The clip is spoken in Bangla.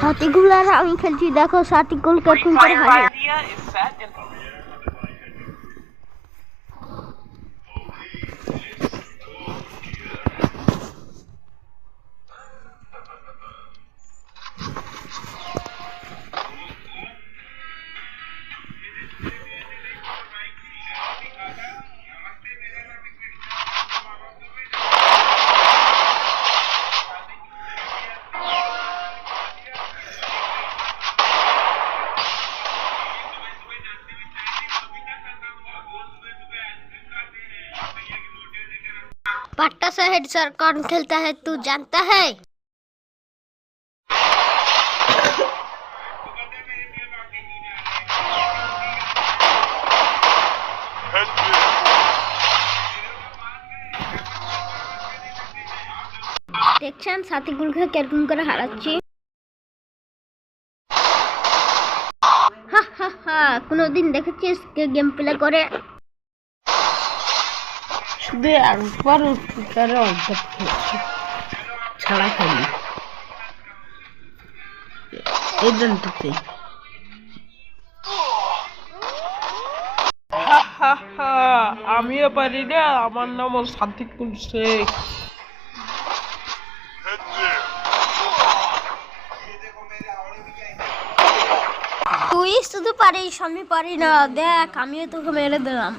সাথীগুলার আমি খেলছি, দেখো সাথীগুল কেমন করে হারে। पट्टा से हेड सर कौन खेलता है तू जानता है? দেখছেন সাথীগুলোকে কেরকম করে হারাচ্ছি। হা হা হা, কোনোদিন দেখেছিস কে গেম প্লে করে? শুধু একবার স্পিকারে অর্ধেক ছাড়া খালি এই জন্তুতে আমিও পারি না। আমার নাম সাদিকুল শেখ। তুই শুধু পারিস, আমি পারি না। দেখ আমিও তোকে মেরে দিলাম।